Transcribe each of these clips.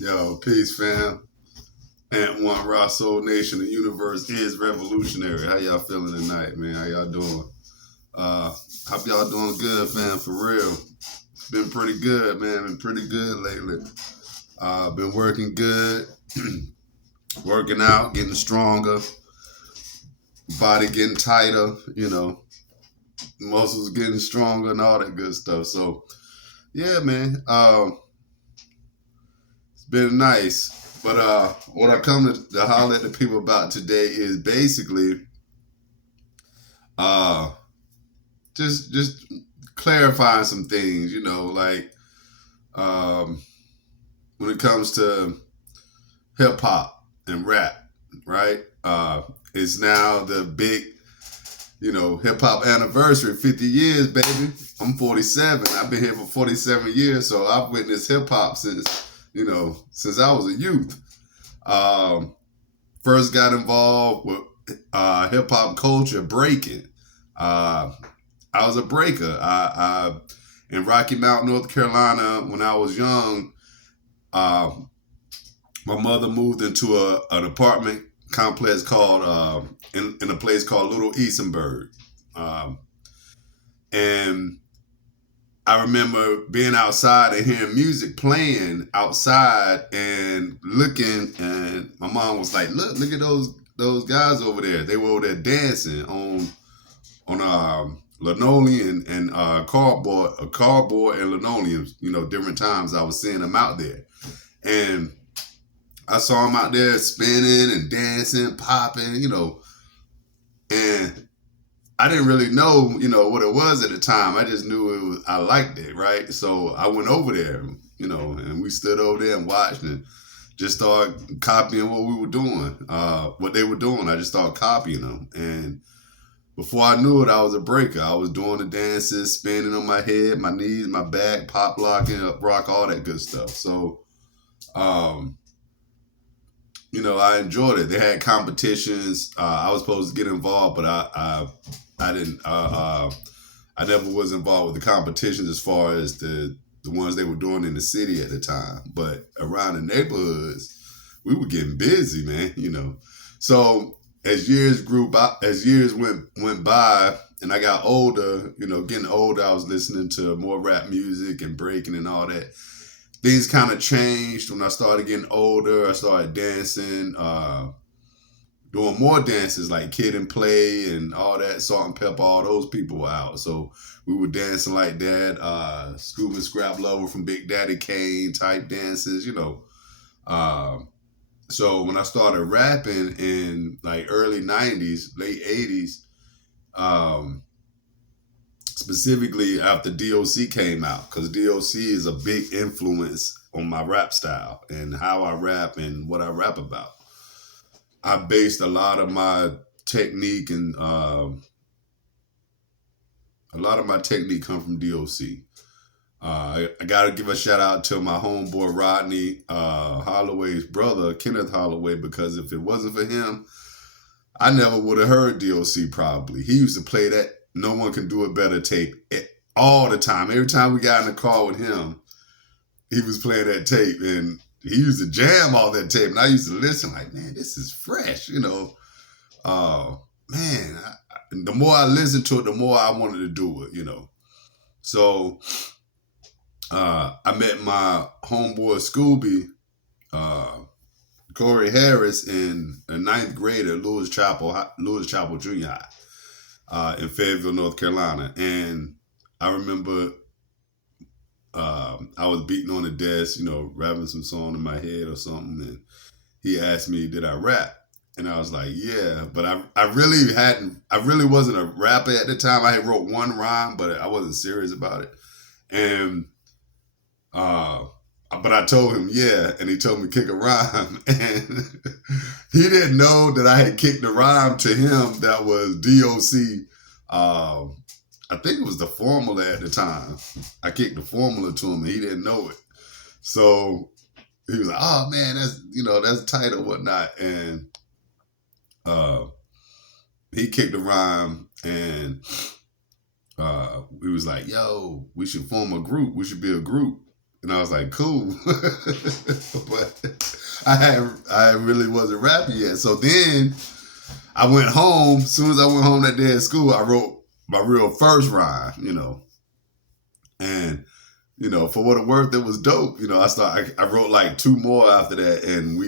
Yo, peace, fam. Ant One Rock Soul Nation, the universe is revolutionary. How y'all feeling tonight, man? How y'all doing? Uh, Hope y'all doing good, fam, for real. Been pretty good, man. Been pretty good lately. Been working good, working out, getting stronger, body getting tighter, muscles getting stronger and all that good stuff. So, yeah, man. It's been nice. But what I come to holler at the people about today is basically uh, just clarifying some things, like um, when it comes to hip hop and rap, right? It's now the big, hip hop anniversary, 50 years, baby. I'm 47. I've been here for 47 years, so I've witnessed hip hop since I was a youth. Um, First got involved with hip hop culture breaking. Uh, I was a breaker. I in Rocky Mount, North Carolina, when I was young, uh, my mother moved into an apartment complex called in a place called Little Eastonburg, um, and I remember being outside and hearing music playing outside and looking, and my mom was like, "Look at those guys over there. They were over there dancing on linoleum and cardboard and linoleum. Different times I was seeing them out there, and I saw them out there spinning and dancing, popping, and I didn't really know, what it was at the time. I just knew it was. I liked it, right? So I went over there, and we stood over there and watched and just started copying what we were doing, what they were doing. I just started copying them, and before I knew it, I was a breaker. I was doing the dances, spinning on my head, my knees, my back, pop locking, up rock, all that good stuff. So, um, I enjoyed it. They had competitions. I was supposed to get involved, but I didn't. I never was involved with the competitions as far as the ones they were doing in the city at the time. But around the neighborhoods, we were getting busy, man. So as years went by, and I got older, getting older, I was listening to more rap music and breaking and all that. Things kind of changed when I started getting older. I started dancing, doing more dances like Kid and Play and all that, Salt and Pepper, all those people were out. So we were dancing like that. Scoob and Scrap Lover from Big Daddy Kane type dances. Uh, so when I started rapping in like early 90s, late 80s, um, specifically after DOC came out, because DOC is a big influence on my rap style and how I rap and what I rap about. I based a lot of my technique and a lot of my technique come from DOC. I got to give a shout out to my homeboy Rodney Holloway's brother, Kenneth Holloway, because if it wasn't for him, I never would have heard DOC probably. He used to play that No One Can Do It Better tape all the time. Every time we got in the car with him, he was playing that tape, and he used to jam all that tape. And I used to listen like, man, this is fresh, man, the more I listened to it, the more I wanted to do it. So I met my homeboy Scooby, uh, Corey Harris, in a ninth grade at Lewis Chapel Junior High in Fayetteville, North Carolina. And I remember I was beating on the desk, rapping some song in my head or something. And he asked me, did I rap? And I was like, yeah. But I really wasn't a rapper at the time. I had wrote one rhyme, but I wasn't serious about it. And uh, but I told him, yeah, and he told me kick a rhyme. And he didn't know that I had kicked the rhyme to him that was DOC. I think it was the formula at the time. I kicked the formula to him and he didn't know it. So he was like, oh man, that's tight or whatnot. And he kicked the rhyme and we was like, yo, we should form a group. We should be a group. And I was like, cool. But I really wasn't rapping yet. So then I went home. As soon as I went home that day at school, I wrote my real first rhyme, and for what it worth, it was dope. I wrote like two more after that, and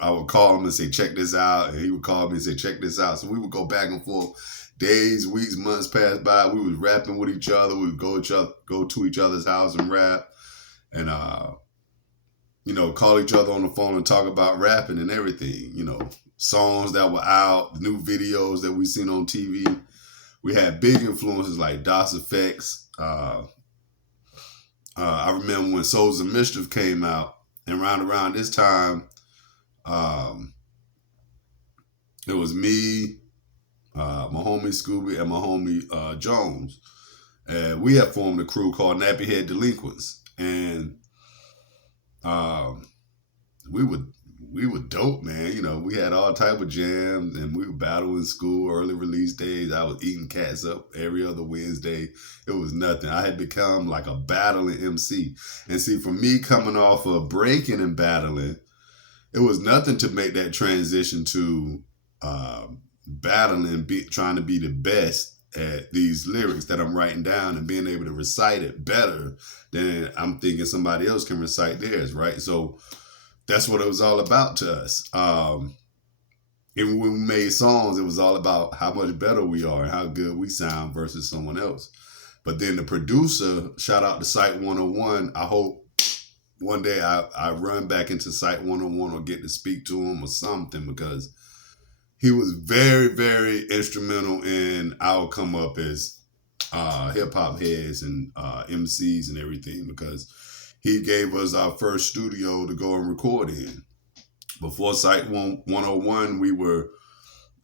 I would call him and say, check this out, and he would call me and say, check this out. So we would go back and forth. Days, weeks, months passed by. We was rapping with each other. We would go to each other's house and rap, and call each other on the phone and talk about rapping and everything. Songs that were out, new videos that we seen on TV. We had big influences like DOS Effects. I remember when Souls of Mischief came out, and around this time, it was me, my homie Scooby, and my homie Jones. And we had formed a crew called Nappy Head Delinquents. And we were dope, man. We had all type of jams, and we would battle in school, early release days. I was eating cats up every other Wednesday. It was nothing. I had become like a battling MC. And see, for me coming off of breaking and battling, it was nothing to make that transition to battling, trying to be the best at these lyrics that I'm writing down and being able to recite it better than I'm thinking somebody else can recite theirs, right? So that's what it was all about to us. Even when we made songs, it was all about how much better we are and how good we sound versus someone else. But then the producer, shout out to Site 101. I hope one day I run back into Site 101 or get to speak to him or something, because he was very, very instrumental in our come up as hip hop heads and MCs and everything, because he gave us our first studio to go and record in. Before Site 101, we were,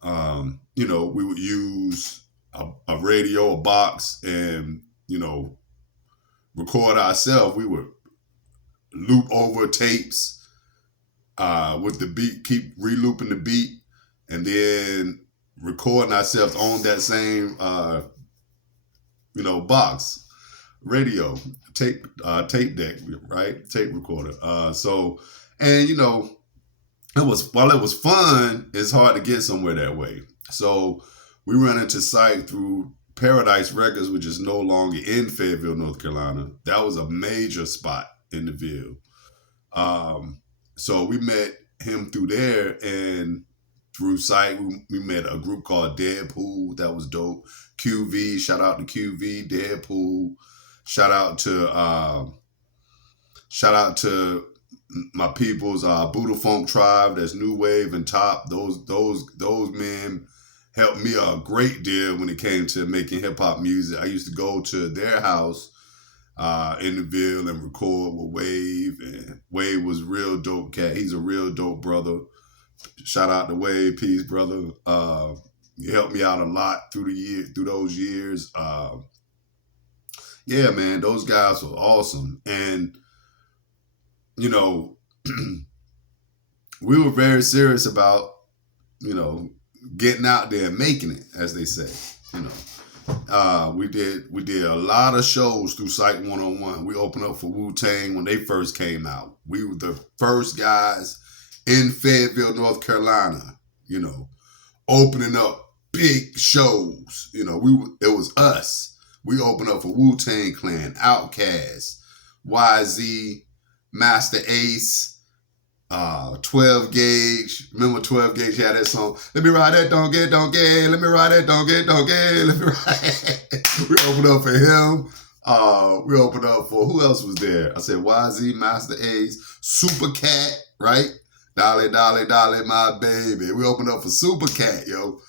we would use a radio, a box, and, record ourselves. We would loop over tapes with the beat, keep re-looping the beat, and then recording ourselves on that same, box, radio, tape deck, right? Tape recorder. While it was fun, it's hard to get somewhere that way. So we ran into Site through Paradise Records, which is no longer in Fayetteville, North Carolina. That was a major spot in the Ville. So we met him through there, and through Site, we met a group called Deadpool. That was dope. QV, shout out to QV, Deadpool. Shout out to my people's Buddha Funk Tribe. That's New Wave and Top. Those men helped me a great deal when it came to making hip hop music. I used to go to their house in the Ville and record with Wave, and Wave was a real dope cat. He's a real dope brother. Shout out to Wave, peace, brother. You helped me out a lot through those years. Yeah, man, those guys were awesome. And, we were very serious about, getting out there and making it, as they say. We did a lot of shows through Site 101. We opened up for Wu-Tang when they first came out. We were the first guys in Fayetteville, North Carolina, opening up big shows. It was us. We opened up for Wu-Tang Clan, Outkast, YZ, Master Ace, 12 Gauge. Remember 12 Gauge had that song, let me ride that donkey, let me ride that donkey, let me ride. We opened up for him. We opened up for, who else was there? I said YZ, Master Ace, Super Cat, right? Dolly, Dolly, Dolly, my baby. We opened up for Super Cat, yo.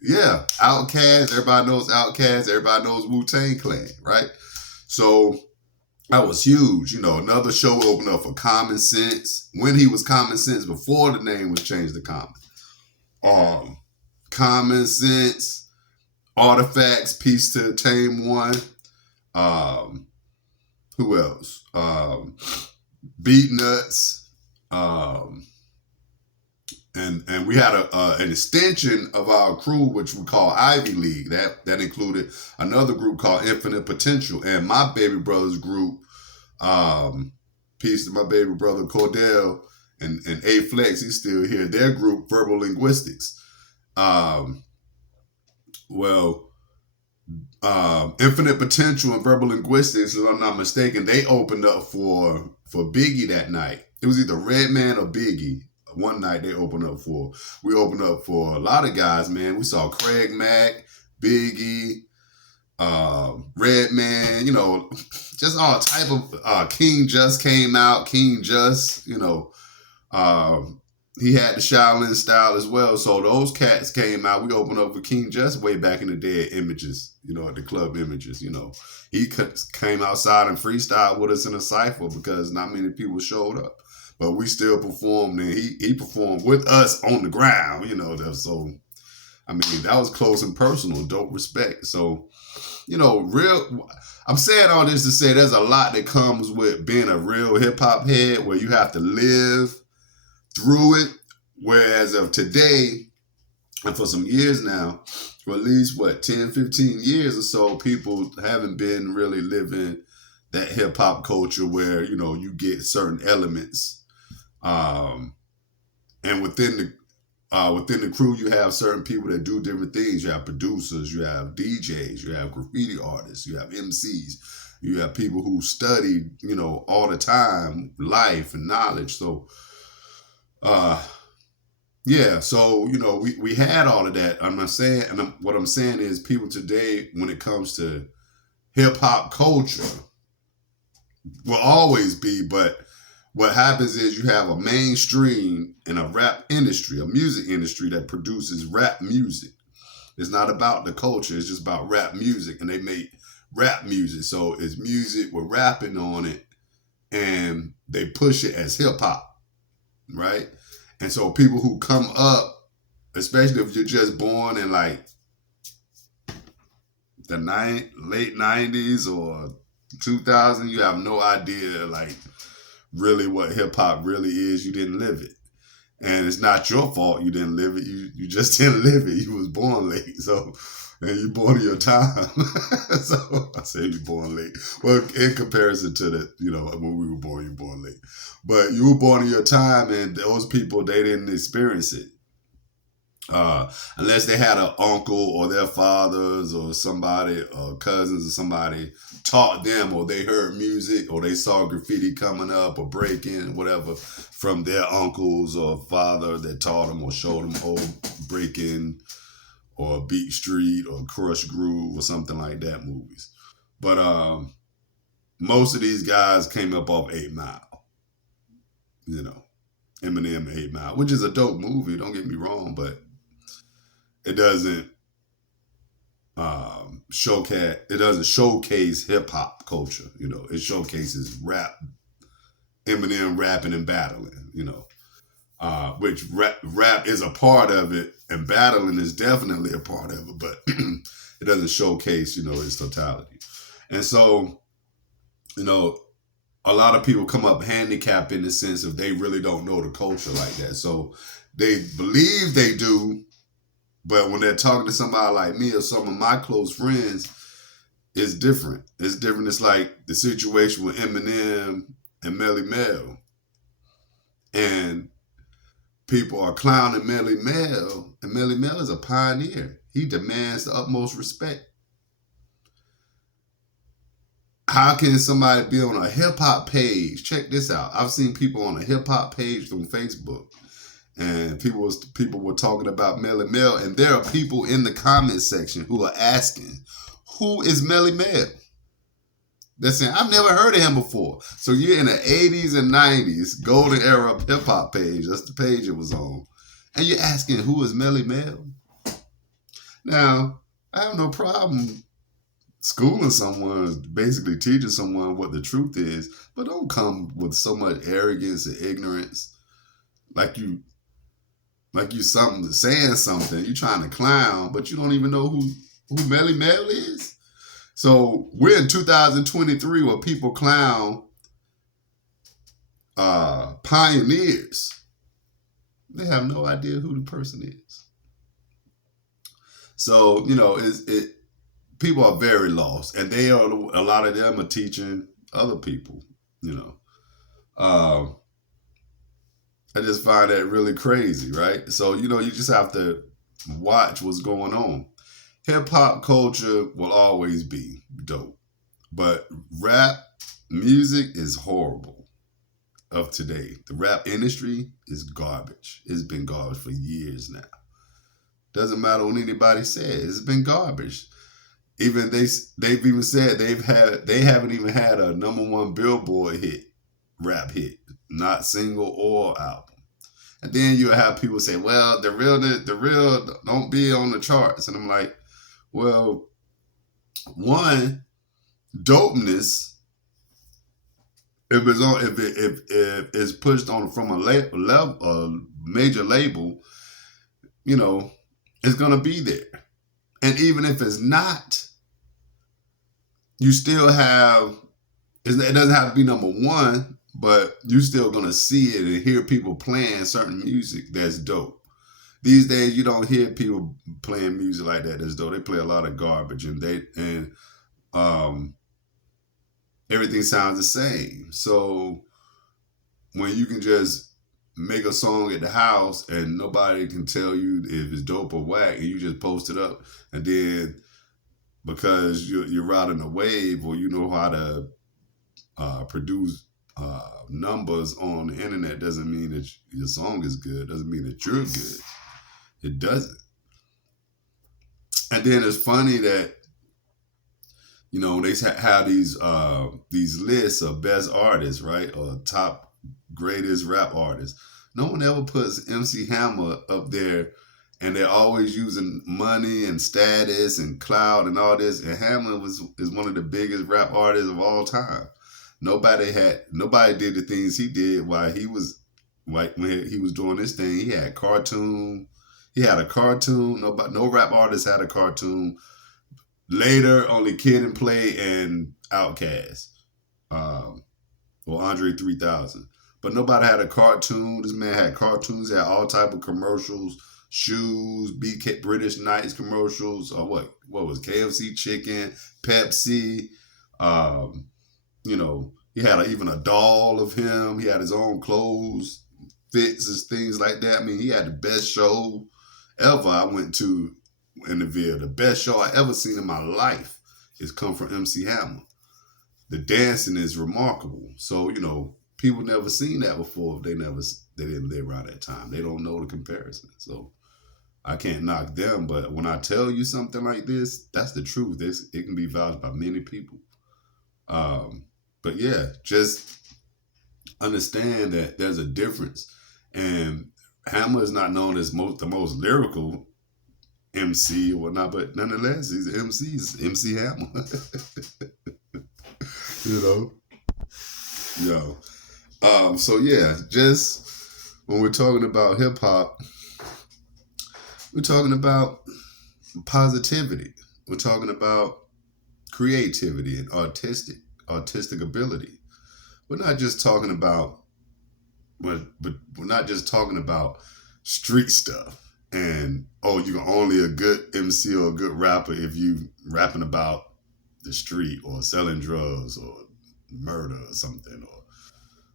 Yeah, Outkast. Everybody knows Outkast. Everybody knows Wu-Tang Clan, right? So that was huge. Another show opened up for Common Sense, when he was Common Sense, before the name was changed to Common. Common Sense, Artifacts, Peace to Tame One. Who else? Beat Nuts. And we had an extension of our crew, which we call Ivy League. That included another group called Infinite Potential, and my baby brother's group, Peace to my baby brother Cordell and A Flex. He's still here. Their group, Verbal Linguistics. Um, well, Infinite Potential and Verbal Linguistics, if I'm not mistaken, they opened up for Biggie that night. It was either Redman or Biggie. One night they opened up for. We opened up for a lot of guys, man. We saw Craig Mack, Biggie, Redman, you know, just all type of King Just came out. King Just, you know, he had the Shaolin style as well. So those cats came out. We opened up for King Just way back in the day at Images, you know, at the club Images, you know. He came outside and freestyled with us in a cypher because not many people showed up. But we still performed, and he performed with us on the ground, you know. So, I mean, that was close and personal, dope respect. So, you know, I'm saying all this to say there's a lot that comes with being a real hip-hop head where you have to live through it. Whereas of today, and for some years now, for at least, 10, 15 years or so, people haven't been really living that hip-hop culture where, you know, you get certain elements. And within the crew, you have certain people that do different things. You have producers, you have DJs, you have graffiti artists, you have MCs, you have people who study, you know, all the time, life and knowledge. So, yeah, so, you know, we had all of that. I'm not saying, and what I'm saying is people today, when it comes to hip hop culture, will always be, but what happens is you have a mainstream and a rap industry, a music industry that produces rap music. It's not about the culture. It's just about rap music, and they make rap music. So it's music with rapping on it, and they push it as hip hop, right? And so people who come up, especially if you're just born in like the late 90s or 2000, you have no idea like really what hip hop really is. You didn't live it. And it's not your fault you didn't live it. You just didn't live it. You was born late. So, and you born in your time. So I say you born late. Well, in comparison to the, you know, when we were born, you were born late. But you were born in your time, and those people, they didn't experience it. Unless they had an uncle or their fathers or somebody, or cousins or somebody taught them, or they heard music, or they saw graffiti coming up or breaking, whatever, from their uncles or father that taught them or showed them, Breaking or Beat Street or Crush Groove or something like that movies. But most of these guys came up off 8 Mile, you know, Eminem 8 Mile, which is a dope movie, don't get me wrong, but it doesn't showcase hip hop culture. You know, it showcases rap, Eminem rapping and battling. You know, which rap is a part of it, and battling is definitely a part of it, but it doesn't showcase, you know, its totality. And so, you know, a lot of people come up handicapped in the sense of they really don't know the culture like that. So they believe they do. But when they're talking to somebody like me or some of my close friends, it's different. It's different. It's like the situation with Eminem and Melly Mel. And people are clowning Melly Mel, and Melly Mel is a pioneer. He demands the utmost respect. How can somebody be on a hip hop page? Check this out. I've seen people on a hip hop page on Facebook, and people were talking about Melly Mel, and there are people in the comment section who are asking, "Who is Melly Mel?" They're saying, "I've never heard of him before." So you're in the 80s and 90s golden era of hip hop page. That's the page it was on, and you're asking, "Who is Melly Mel?" Now, I have no problem schooling someone, basically teaching someone what the truth is, but don't come with so much arrogance and ignorance, like you saying something. You trying to clown, but you don't even know who Melly Mel is. So we're in 2023 where people clown pioneers. They have no idea who the person is. So, you know, people are very lost, and a lot of them are teaching other people, you know. Uh, I just find that really crazy, right? So, you just have to watch what's going on. Hip hop culture will always be dope, but rap music is horrible of today. The rap industry is garbage. It's been garbage for years now. Doesn't matter what anybody says. It's been garbage. Even they've even said they haven't even had a number one Billboard hit, rap hit, not single or album. And then you have people say, "Well, the real don't be on the charts," and I'm like, "Well, one dopeness if it's pushed on from a major label, you know, it's gonna be there. And even if it's not, you still have it doesn't have to be number one, but you still gonna see it and hear people playing certain music that's dope. These days, you don't hear people playing music like that that's dope. They play a lot of garbage, and um, everything sounds the same. So when you can just make a song at the house and nobody can tell you if it's dope or whack, and you just post it up, and then because you're riding a wave or you know how to produce numbers on the internet doesn't mean that your song is good. Doesn't mean that you're good. It doesn't. And then it's funny that they have these lists of best artists, right, or top greatest rap artists. No one ever puts MC Hammer up there, and they're always using money and status and cloud and all this. And Hammer is one of the biggest rap artists of all time. Nobody did the things he did while he was like when he was doing this thing. He had cartoon. He had a cartoon. No rap artist had a cartoon. Later, only Kid and Play and Outkast, or Andre 3000. But nobody had a cartoon. This man had cartoons. He had all type of commercials, shoes, BK British Knights commercials, or what was KFC chicken, Pepsi. Um, he had even a doll of him. He had his own clothes, fits and things like that. I mean, he had the best show ever I went to in the Ville. The best show I ever seen in my life is come from MC Hammer. The dancing is remarkable. So, people never seen that before. They didn't live around that time. They don't know the comparison. So I can't knock them. But when I tell you something like this, that's the truth. It can be vouched by many people. But yeah, just understand that there's a difference. And Hammer is not known as the most lyrical MC or whatnot, but nonetheless, he's an MC. He's MC Hammer. you know? Yo. So yeah, just when we're talking about hip hop, we're talking about positivity. We're talking about creativity and artistic ability. We're not just talking about but we're not just talking about street stuff and you're only a good MC or a good rapper if you rapping about the street or selling drugs or murder or something or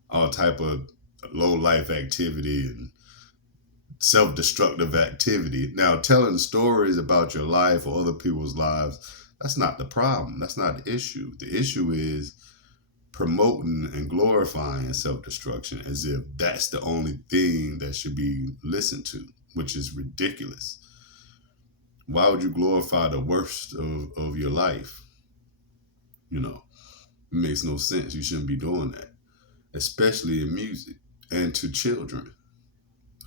all type of low life activity and self-destructive activity. Now, telling stories about your life or other people's lives, that's not the problem. That's not the issue. The issue is promoting and glorifying self-destruction as if that's the only thing that should be listened to, which is ridiculous. Why would you glorify the worst of your life? It makes no sense. You shouldn't be doing that, especially in music and to children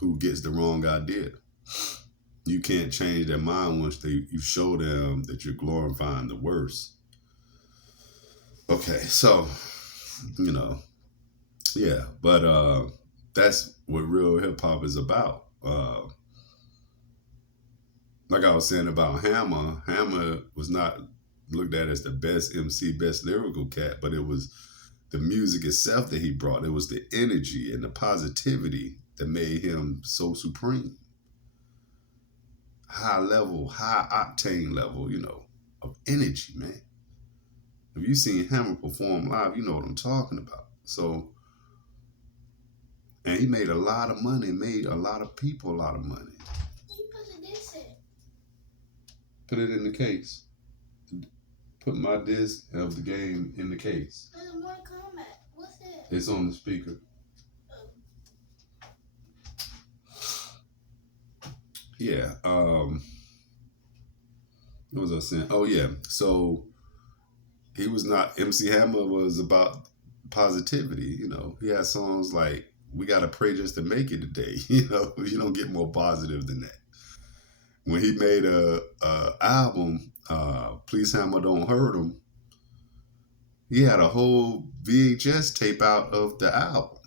who gets the wrong idea. You can't change their mind once you show them that you're glorifying the worst. Okay, so you know, yeah, but that's what real hip hop is about. Like I was saying about Hammer, Hammer was not looked at as the best MC, best lyrical cat, but it was the music itself that he brought. It was the energy and the positivity that made him so supreme. High level, high octane level, of energy, man. If you seen Hammer perform live, you know what I'm talking about. So And he made a lot of money, made a lot of people a lot of money. Put it in the case. Put my disc of the game in the case. What's it? It's on the speaker. Yeah. What was I saying? Oh yeah. So he was not MC Hammer was about positivity. You know, he had songs like "We Gotta Pray Just to Make It Today." You know, you don't get more positive than that. When he made a album, "Please Hammer Don't Hurt Him," he had a whole VHS tape out of the album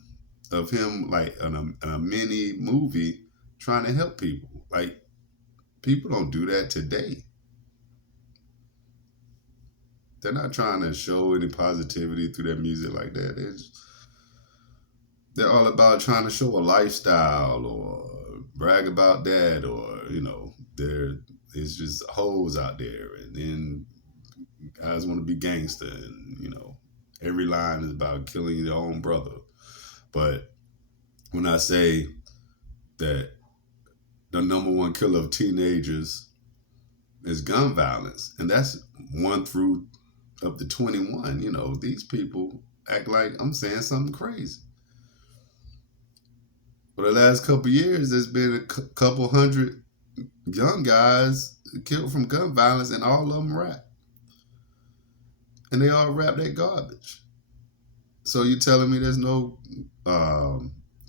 of him like in a mini movie trying to help people. Like people don't do that today. They're not trying to show any positivity through their music like that. They're all about trying to show a lifestyle or brag about that, or you know, it's just hoes out there, and then guys want to be gangster, and you know, every line is about killing your own brother. But when I say that the number one killer of teenagers is gun violence, and that's 1 through up to 21. You know, these people act like I'm saying something crazy. For the last couple of years, there's been a couple hundred young guys killed from gun violence, and all of them rap, and they all rap that garbage. So you telling me there's no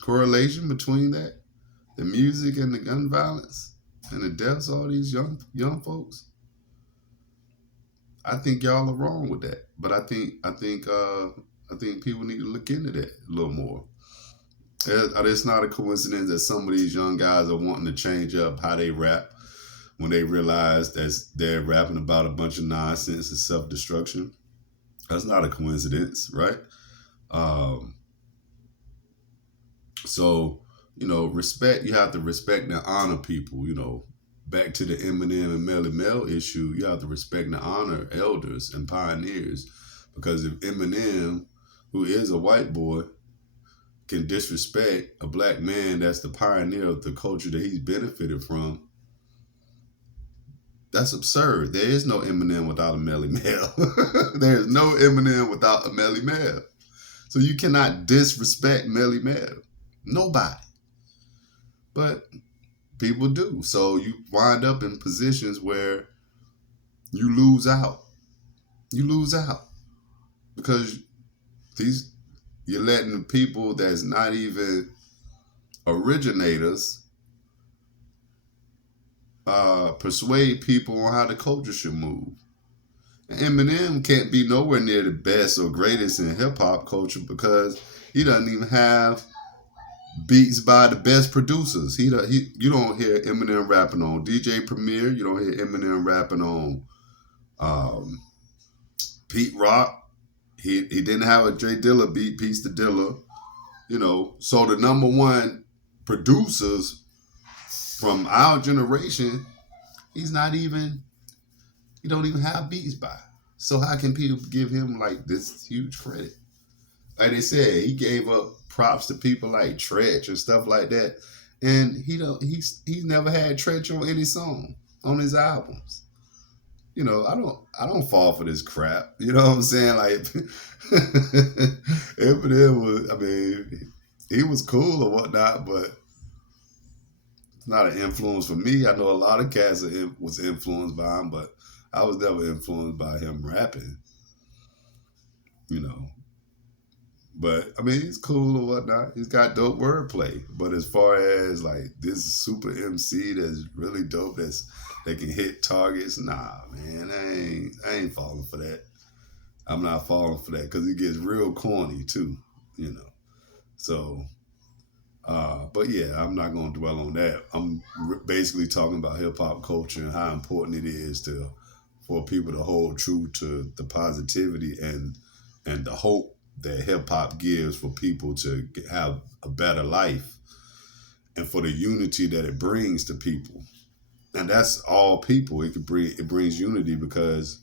correlation between that, the music and the gun violence, and the deaths of all these young folks? I think y'all are wrong with that, but I think people need to look into that a little more. It's not a coincidence that some of these young guys are wanting to change up how they rap when they realize that they're rapping about a bunch of nonsense and self destruction. That's not a coincidence, right? Um, so, you know, respect, you have to respect and honor people, you know. Back to the Eminem and Melly Mel issue, you have to respect and honor elders and pioneers. Because if Eminem, who is a white boy, can disrespect a black man that's the pioneer of the culture that he's benefited from, that's absurd. There is no Eminem without a Melly Mel. There is no Eminem without a Melly Mel. So you cannot disrespect Melly Mel. Nobody. But people do. So you wind up in positions where you lose out. You lose out because these you're letting the people that's not even originators persuade people on how the culture should move. Eminem can't be nowhere near the best or greatest in hip hop culture because he doesn't even have beats by the best producers. You don't hear Eminem rapping on DJ Premier. You don't hear Eminem rapping on um, Pete Rock. He didn't have a Dre Dilla beat, Peace the Dilla. You know, so the number one producers from our generation, he's not even. He don't even have beats by. So how can people give him like this huge credit? Like they said, he gave up props to people like Tretch and stuff like that, and he's never had Tretch on any song on his albums. You know, I don't fall for this crap. You know what I'm saying? Like Eminem was, I mean, he was cool or whatnot, but it's not an influence for me. I know a lot of cats was influenced by him, but I was never influenced by him rapping. You know, but I mean, he's cool or whatnot. He's got dope wordplay. But as far as like this super MC that's really dope, that can hit targets, nah, man, I ain't falling for that. I'm not falling for that because it gets real corny too, you know. So, but yeah, I'm not gonna dwell on that. I'm basically talking about hip hop culture and how important it is for people to hold true to the positivity and the hope that hip hop gives for people to have a better life and for the unity that it brings to people. And that's all people. It brings unity because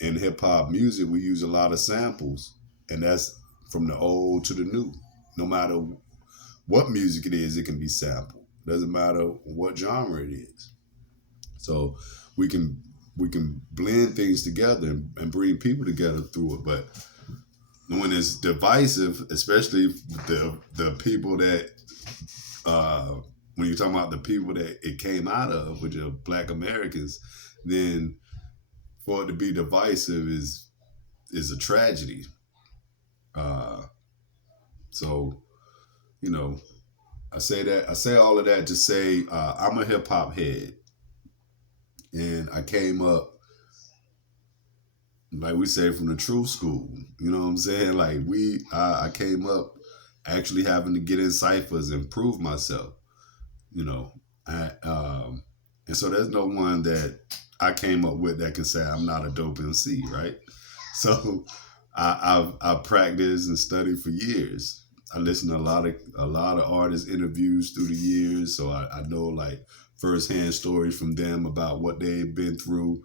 in hip hop music we use a lot of samples, and that's from the old to the new. No matter what music it is, it can be sampled. Doesn't matter what genre it is. So we can we can blend things together and bring people together through it. But when it's divisive, especially the people that uh, when you're talking about the people that it came out of, which are Black Americans, then for it to be divisive is a tragedy. Uh, so you know, I say all of that to say I'm a hip hop head, and I came up like we say from the true school. You know what I'm saying? Like I came up actually having to get in ciphers and prove myself. You know, and so there's no one that I came up with that can say I'm not a dope MC, right? So I've practiced and studied for years. I listened to a lot of artists' interviews through the years, so I know like firsthand stories from them about what they've been through,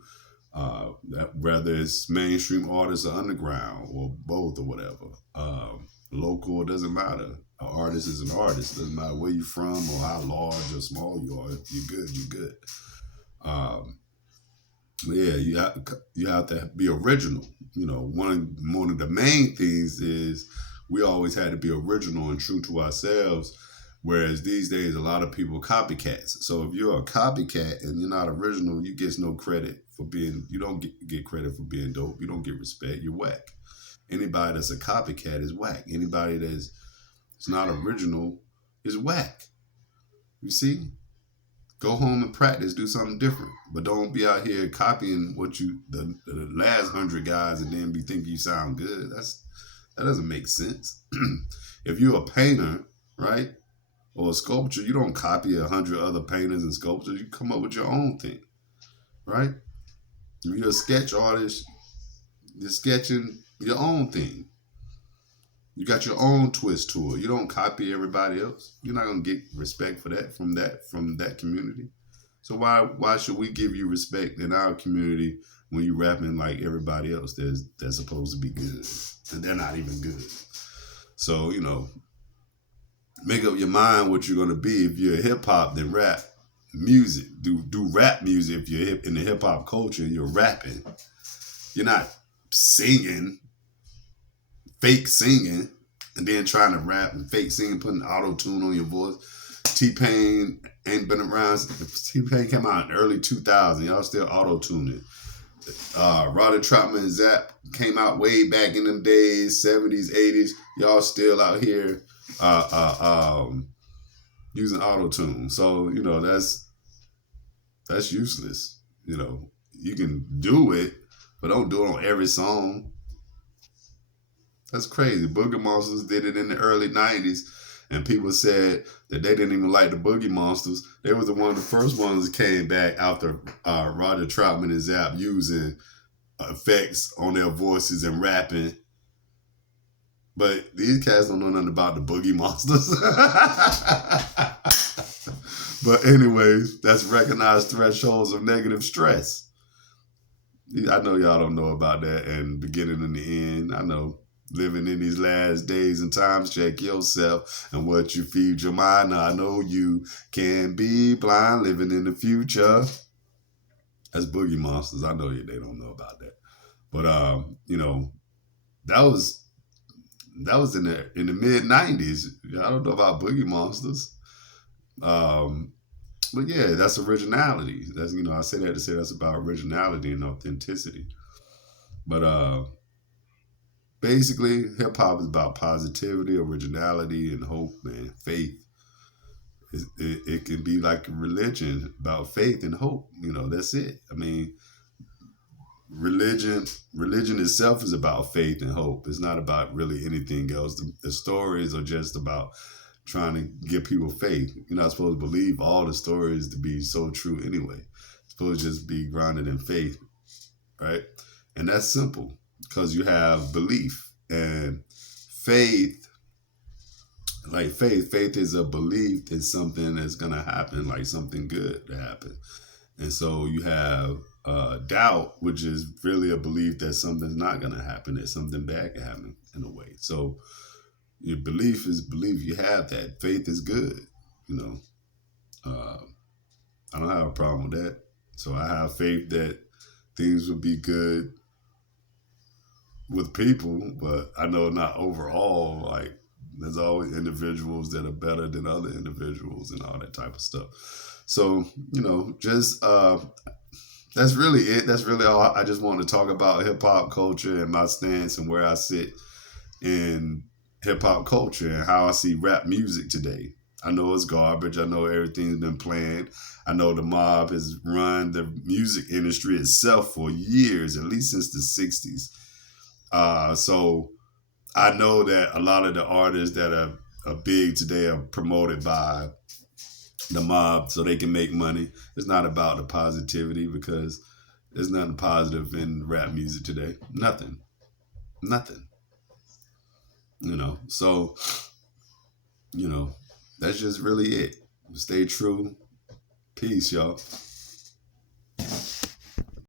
whether it's mainstream artists or underground or both or whatever. Local, it doesn't matter. An artist is an artist. Doesn't matter where you're from or how large or small you are. You're good. You're good. Um, yeah, you have to be original. You know, one of the main things is we always had to be original and true to ourselves. Whereas these days, a lot of people are copycats. So if you're a copycat and you're not original, you get no credit for being. You don't get credit for being dope. You don't get respect. You're whack. Anybody that's a copycat is whack. Anybody that's not original is whack. You see? Go home and practice. Do something different. But don't be out here copying what the last 100 guys and then be thinking you sound good. That doesn't make sense. If you're a painter, right, or a sculptor, you don't copy 100 other painters and sculptors. You come up with your own thing, right? If you're a sketch artist, you're sketching your own thing. You got your own twist to it. You don't copy everybody else. You're not gonna get respect for from that community. So why should we give you respect in our community when you rapping like everybody else that's supposed to be good and they're not even good? So make up your mind what you're gonna be. If you're hip hop, then rap music. Do rap music if you're in the hip hop culture. You're rapping. You're not singing, fake singing, and then trying to rap and fake singing, putting auto tune on your voice. T Pain ain't been around. T Pain came out in the early 2000s. Y'all still auto tuning. Roddy Troutman and Zap came out way back in them days, 70s, 80s. Y'all still out here using auto tune. So that's useless. You can do it, but don't do it on every song. That's crazy. Boogie Monsters did it in the early 90s, and people said that they didn't even like the Boogie Monsters. They was one of the first ones that came back after Roger Troutman and Zapp using effects on their voices and rapping. But these cats don't know nothing about the Boogie Monsters. But anyways, that's recognized thresholds of negative stress. I know y'all don't know about that, and beginning and the end. I know. Living in these last days and times, check yourself and what you feed your mind. Now, I know you can be blind living in the future. That's Boogie Monsters. I know they don't know about that. But that was in the mid '90s. I don't know about Boogie Monsters. But yeah, that's originality. That's I say that to say that's about originality and authenticity. But basically, hip hop is about positivity, originality, and hope, man. Faith. It can be like a religion about faith and hope. That's it. I mean, religion itself is about faith and hope. It's not about really anything else. The stories are just about trying to give people faith. You're not supposed to believe all the stories to be so true anyway. It's supposed to just be grounded in faith, right? And that's simple because you have belief and faith. Like faith is a belief in something that's gonna happen, like something good to happen. And so you have doubt, which is really a belief that something's not gonna happen, that something bad can happen in a way. So Your belief is belief. You have that. Faith is good. You know, uh, I don't have a problem with that. So I have faith that things will be good with people, but I know not overall. Like there's always individuals that are better than other individuals and all that type of stuff. So just that's really it. That's really all. I just want to talk about hip hop culture and my stance and where I sit in hip hop culture and how I see rap music today. I know it's garbage. I know everything's been planned. I know the mob has run the music industry itself for years, at least since the 60s. So I know that a lot of the artists that are big today are promoted by the mob so they can make money. It's not about the positivity because there's nothing positive in rap music today. Nothing. Nothing. So, you know, that's just really it. Stay true. Peace, y'all.